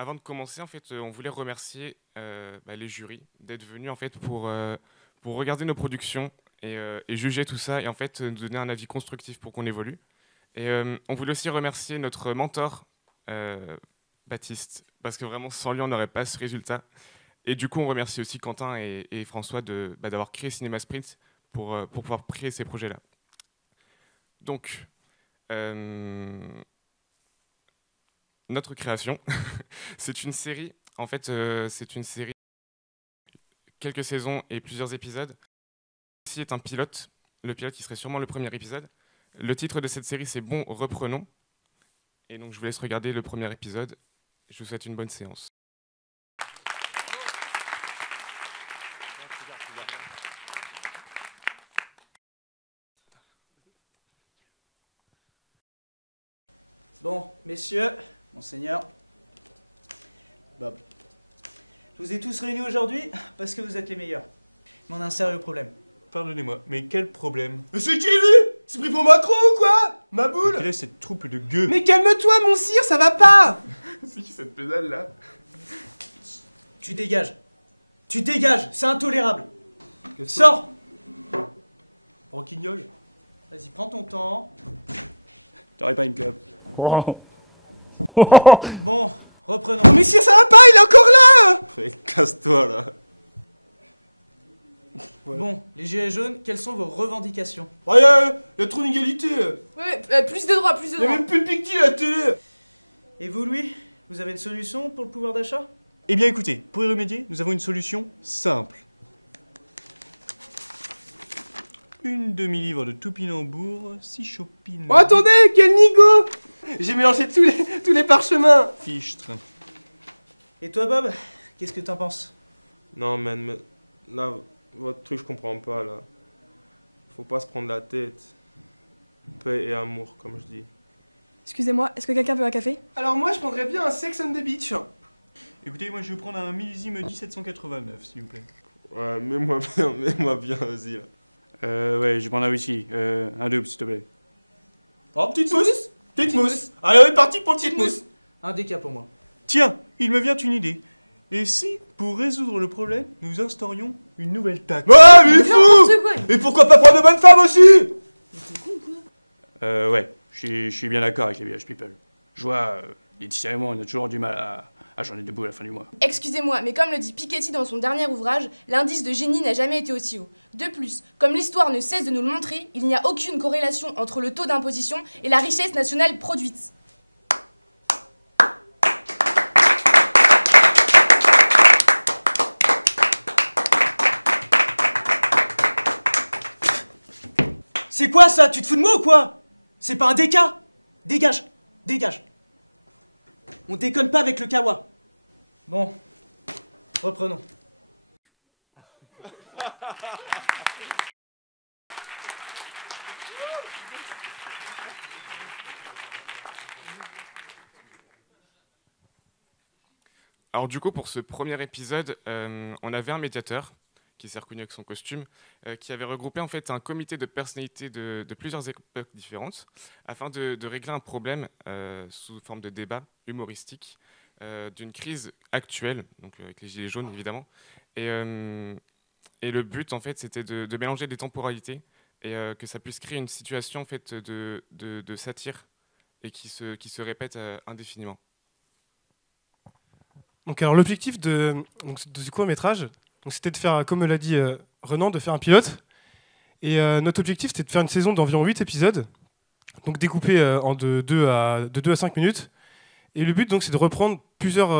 avant de commencer, en fait, on voulait remercier les jurys d'être venus en fait pour regarder nos productions et juger tout ça et en fait nous donner un avis constructif pour qu'on évolue. Et on voulait aussi remercier notre mentor Baptiste parce que vraiment sans lui on n'aurait pas ce résultat. Et du coup on remercie aussi Quentin et François d'avoir créé Cinéma Sprint pour pouvoir créer ces projets-là. Donc notre création, c'est une série. En fait, c'est une série, quelques saisons et plusieurs épisodes. Ceci est un pilote. Le pilote qui serait sûrement le premier épisode. Le titre de cette série, c'est Bon, reprenons. Et donc, je vous laisse regarder le premier épisode. Je vous souhaite une bonne séance. Bon, messieurs, monseigneur, Bob, je vous ai tous réunis aujourd'hui parce que vous êtes les meilleurs. Mais on a un sérieux problème. Pardonnez-moi, mais quel problème? Mais c'est qui lui? C'est pris pour Macron ou quoi? Ma boule? Quelle est cette troupe de gueux? Mais calme-toi mon sire, ça va pas! C'est qui cette pédale là? Tu dégages. Tu dégages, c'est intolérable. Sors! Ranquignol? Vas-y, prends ton temps. T'aurais pas une clope? Bon, reprenons. Oh mais sire, ça va pas, il est encore là! Frère, casse-toi là. Bon, les gilets jaunes, quelles sont vos revendications? Ouais, y a trop d'inégalité. Ouais, plus de droits, plus de Y a droits. même plus de pictis à la télé. Et vous, Louis, vous avez une solution pour le pouvoir d'achat? Eh bien écoutez, pour y remédier, nous avons une solution simple. Une demi-livre de topinambour, 6 chopines... Oh attendez, quel nigo! J'ai mélangé tous les parchemins. Fichtre. Et toi, Bob, qu'est-ce que t'en penses? Non, man, mais là, votre truc, je comprends pas, là. Faut pas se prendre la tête. Paix et amour, comme je dis. Excusez-moi, est-ce que quelqu'un veut un café? Alors moi, je prendrais bien un Sex on the Beach. Écoutez, moi je vais prendre un millésime 1789, s'il vous plaît. Ouais, mets-moi bien, vas-y, là. Ouais, je vais prendre un whisky. Un double, s'il te plaît. Oh, petite mousse. Petite mousse. Allez, on est parti pour petite mousse. Un déca pour moi. Tiens, il me vient une idée. Et si, pour résoudre le problème, nous instaurions une nouvelle taxe? Ouais, mais il est fou! N'importe quoi. Et pourquoi pas prendre de bonnes femmes aussi? Ouais, je suis bien d'accord avec les Village People. Je vois, Laetitia et moi, on a toujours du mal à joindre les deux bouts à la fin du mois. Excusez-moi, mais comme le dit Piketty dans son dernier ouvrage, l'indice de génie n'a jamais été aussi haut. De plus, comme l'histoire ne cesse de nous le montrer, il n'y a aucune corrélation entre le taux d'imposition et la richesse nationale produite. C'est quoi ça? Tu te fous de moi ou quoi? C'est pas un déca? Dégage, dégage. On déconne pas avec le kawa. Bon, reprenons. Alors du coup, pour ce premier épisode, on avait un médiateur qui s'est reconnu avec son costume, qui avait regroupé en fait un comité de personnalités de plusieurs époques différentes afin de régler un problème sous forme de débat humoristique d'une crise actuelle, donc avec les gilets jaunes évidemment. Et le but en fait, c'était de mélanger des temporalités et que ça puisse créer une situation en fait de satire et qui se répète indéfiniment. Donc alors l'objectif de ce court-métrage, c'était de faire, comme l'a dit Renan, de faire un pilote. Et notre objectif, c'était de faire une saison d'environ 8 épisodes, donc découpés de 2 à 5 minutes. Et le but, donc, c'est de reprendre plusieurs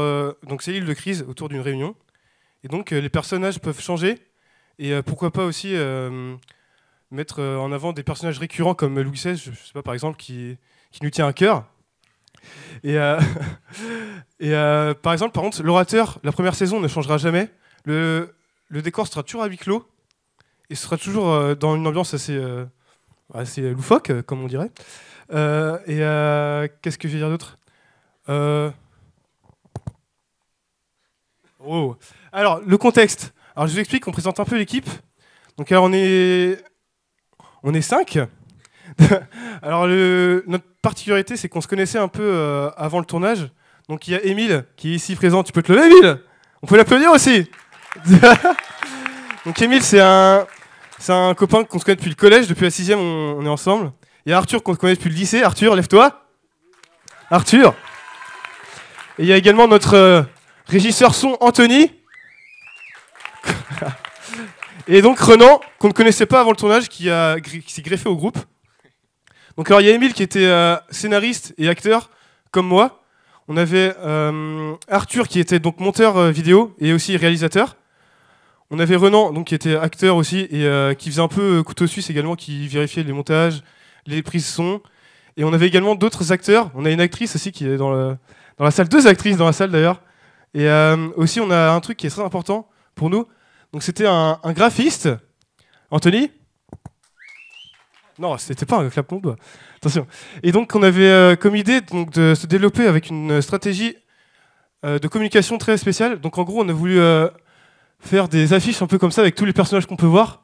cellules de crise autour d'une réunion. Et donc les personnages peuvent changer. Et pourquoi pas aussi mettre en avant des personnages récurrents comme Louis XVI, je sais pas, par exemple, qui nous tient à cœur. Et par exemple, par contre, l'orateur, la première saison ne changera jamais. Le décor sera toujours à huis clos et ce sera toujours dans une ambiance assez loufoque, comme on dirait. Qu'est-ce que je vais dire d'autre? Oh. Alors, le contexte. Alors, je vous explique, on présente un peu l'équipe. Donc, alors, on est 5. Alors, notre particularité, c'est qu'on se connaissait un peu avant le tournage. Donc il y a Émile qui est ici présent. Tu peux te lever, Émile? On peut l'applaudir aussi. Donc Émile, c'est un copain qu'on se connaît depuis le collège, depuis la 6e, on est ensemble. Il y a Arthur qu'on se connaît depuis le lycée. Arthur, lève-toi. Arthur. Et il y a également notre régisseur son, Anthony. Et donc Renan, qu'on ne connaissait pas avant le tournage, qui s'est greffé au groupe. Donc alors il y a Émile qui était scénariste et acteur, comme moi. On avait Arthur qui était donc monteur vidéo et aussi réalisateur. On avait Renan donc, qui était acteur aussi et qui faisait un peu couteau suisse également, qui vérifiait les montages, les prises son. Et on avait également d'autres acteurs. On a une actrice aussi qui est dans la salle, 2 actrices dans la salle d'ailleurs. Et aussi on a un truc qui est très important pour nous. Donc c'était un graphiste. Anthony? Non, c'était pas un clapement de doigts. Attention. Et donc on avait comme idée donc, de se développer avec une stratégie de communication très spéciale. Donc en gros on a voulu faire des affiches un peu comme ça avec tous les personnages qu'on peut voir.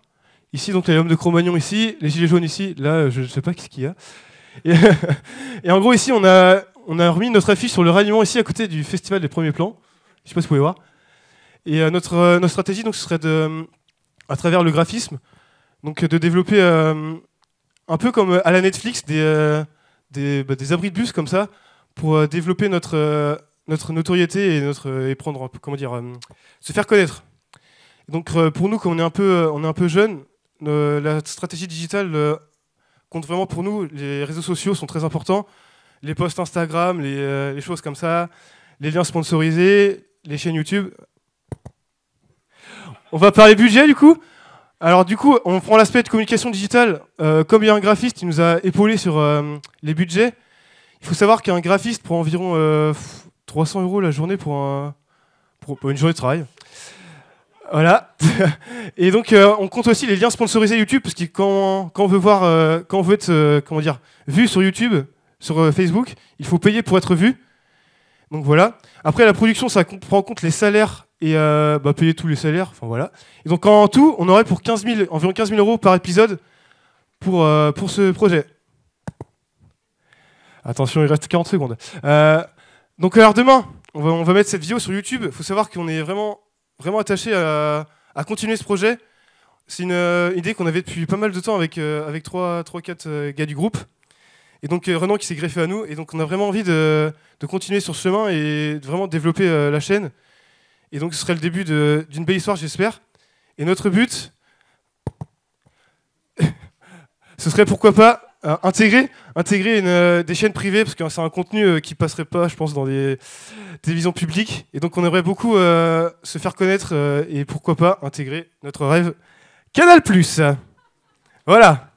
Ici donc les hommes de Cro-Magnon ici, les gilets jaunes ici. Là je sais pas qu'est-ce qu'il y a. Et en gros ici on a remis notre affiche sur le ralliement ici à côté du festival des premiers plans. Je sais pas si vous pouvez voir. Et notre stratégie donc ce serait à travers le graphisme donc de développer un peu comme à la Netflix des abris de bus comme ça pour développer notre notoriété et prendre un peu, comment dire, se faire connaître. Donc pour nous, comme on est un peu jeunes, la stratégie digitale compte vraiment pour nous. Les réseaux sociaux sont très importants, les posts Instagram, les choses comme ça, les liens sponsorisés, les chaînes YouTube. On va parler budget du coup. Alors du coup, on prend l'aspect de communication digitale. Comme il y a un graphiste qui nous a épaulé sur les budgets, il faut savoir qu'un graphiste prend environ 300 € la journée pour une journée de travail. Voilà. Et donc on compte aussi les liens sponsorisés YouTube, parce que quand on veut voir, quand on veut être comment dire, vu sur YouTube, sur Facebook, il faut payer pour être vu. Donc voilà. Après la production, ça prend en compte les salaires et payer tous les salaires. Enfin voilà. Et donc en tout, on aurait pour environ 15 000 € par épisode pour ce projet. Attention, il reste 40 secondes. Donc alors demain, on va mettre cette vidéo sur YouTube. Il faut savoir qu'on est vraiment attaché à continuer ce projet. C'est une idée qu'on avait depuis pas mal de temps avec 3-4 gars du groupe. Et donc Renan qui s'est greffé à nous. Et donc on a vraiment envie de continuer sur ce chemin et de vraiment développer la chaîne. Et donc ce serait le début d'une belle histoire, j'espère. Et notre but, ce serait pourquoi pas intégrer des chaînes privées, parce que c'est un contenu qui passerait pas, je pense, dans des télévisions publiques. Et donc on aimerait beaucoup se faire connaître et pourquoi pas intégrer notre rêve Canal+. Voilà.